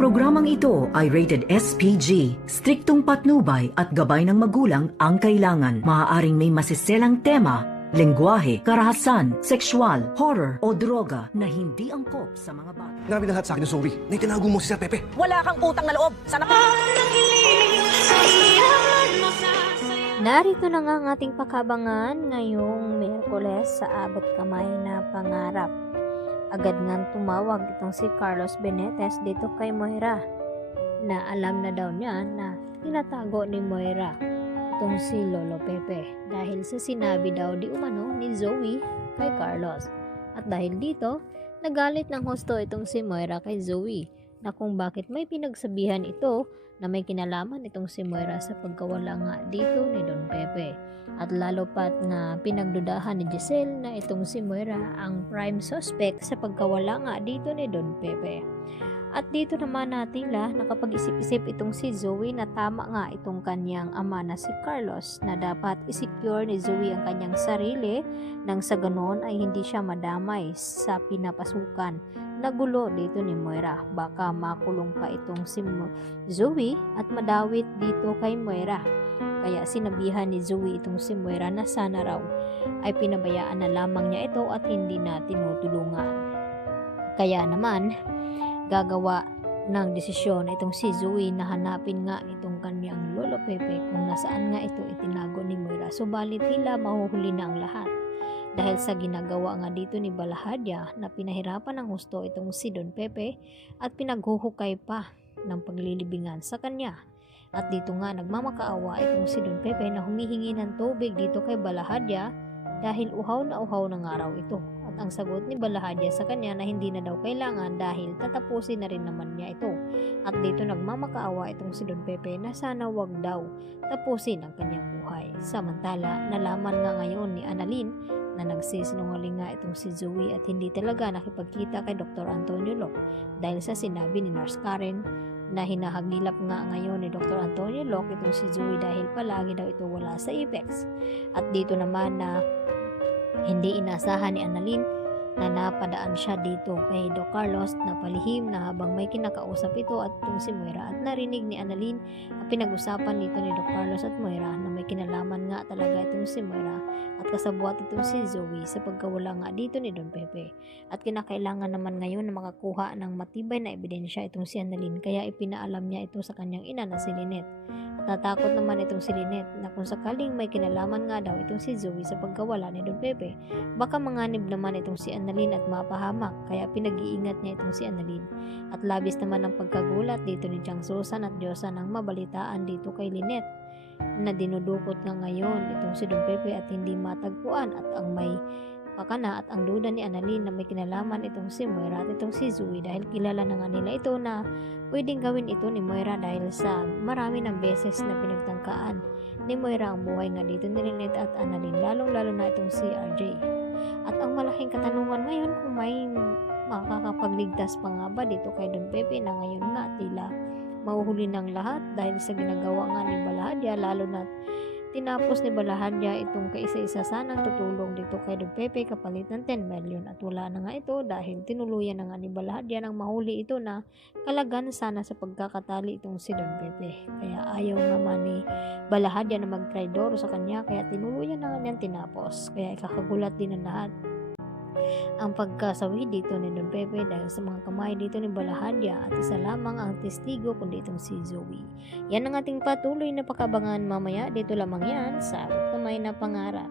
programang ito ay rated SPG. Striktong patnubay at gabay ng magulang ang kailangan. Maaaring may masiselang tema, lengguwahe, karahasan, sexual, horror o droga na hindi angkop sa mga bata. Nabi na lahat sa akin ni Zoe na itinago mo si Sir Pepe. Wala kang utang na loob. Sana Narito na nga ang ating pakabangan ngayong Miyerkules sa abot kamay na pangarap. Agad ngang tumawag itong si Carlos Benetes dito kay Moira na alam na daw niya na tinatago ni Moira itong si Lolo Pepe dahil sa sinabi daw di umano ni Zoe kay Carlos. At dahil dito, nagalit ng husto itong si Moira kay Zoe na kung bakit may pinagsabihan ito na may kinalaman itong si Moira sa pagkawala nga dito ni Don Pepe. At lalo pat na pinagdudahan ni Giselle na itong si Moira ang prime suspect sa pagkawala nga dito ni Don Pepe. At dito naman natila nakapag-isip-isip itong si Zoe na tama nga itong kanyang ama na si Carlos na dapat isecure ni Zoe ang kanyang sarili nang sa ganon ay hindi siya madamay sa pinapasukan na gulo dito ni Moira. Baka makulong pa itong si Zoe at madawit dito kay Moira. Kaya sinabihan ni Zoe itong si Moira na sana raw ay pinabayaan na lamang niya ito at hindi na tinutulungan. Kaya naman, gagawa ng desisyon itong si Zoe na hanapin nga itong kanyang Lolo Pepe kung nasaan nga ito itinago ni Moira. Subalit tila mahuhuli na ang lahat dahil sa ginagawa nga dito ni Balahadya na pinahirapan ng husto itong si Don Pepe at pinaghuhukay pa ng paglilibingan sa kanya. At dito nga nagmamakaawa itong si Don Pepe na humihingi ng tubig dito kay Balahadya dahil uhaw ng araw ito. At ang sagot ni Balahadya sa kanya na hindi na daw kailangan dahil tatapusin na rin naman niya ito. At dito nagmamakaawa itong si Don Pepe na sana wag daw tapusin ang kanyang buhay. Samantala, nalaman nga ngayon ni Annalyn na nagsisinungaling nga itong si Zoe at hindi talaga nakipagkita kay Dr. Antonio Loc dahil sa sinabi ni Nurse Karen na hinahagilap nga ngayon ni Dr. Antonio Loc itong si Zoe dahil palagi daw ito wala sa Apex. At dito naman na hindi inasahan ni Annalyn na napadaan siya dito kay Doc Carlos na palihim na habang may kinakausap ito at itong si Moira at narinig ni Annalyn ang pinag-usapan dito ni Doc Carlos at Moira na may kinalaman nga talaga itong si Moira at kasabuat itong si Zoe sa pagkawala nga dito ni Don Pepe. At kinakailangan naman ngayon na makakuha ng matibay na ebidensya itong si Annalyn kaya ipinaalam niya ito sa kanyang ina na si Lynette. At natakot naman itong si Lynette na kung sakaling may kinalaman nga daw itong si Zoe sa pagkawala ni Don Pepe, baka manganib naman itong si Annalyn at mapahamak kaya pinag-iingat niya itong si Annalyn. At labis naman ang pagkagulat dito ni Chang Susan at Diyosa nang mabalitaan dito kay Lynette na dinudukot nga ngayon itong si Don Pepe at hindi matagpuan at ang may pakana at ang duda ni Annalyn na may kinalaman itong si Moira at itong si Zoe dahil kilala na nga nila ito na pwedeng gawin ito ni Moira dahil sa marami ng beses na pinagtangkaan ni Moira ang buhay nga dito ni Lynette at Annalyn, lalong-lalo na itong si RJ. At ang malaking katanungan ngayon kung may makakapagligtas pa nga ba dito kay Don Pepe na ngayon nga tila mahuhuli ng lahat dahil sa ginagawa nga ni Balahadya, lalo na tinapos ni Balahadya itong kaisa-isa sanang tutulong dito kay Don Pepe kapalit ng 10 million at wala na nga ito dahil tinuluyan na nga ni Balahadya nang mahuli ito na kalagan sana sa pagkakatali itong si Don Pepe. Kaya ayaw naman ni Balahadya na mag-traidor sa kanya kaya tinuluyan na nga niyang tinapos. Kaya ikakagulat din ng lahat ang pagkasawi dito ni Don Pepe dahil sa mga kamay dito ni Balahadya at isa lamang ang testigo kundi itong si Zoe. Yan ang ating patuloy na pakabangan mamaya dito lamang yan sa Abot Kamay na Pangarap.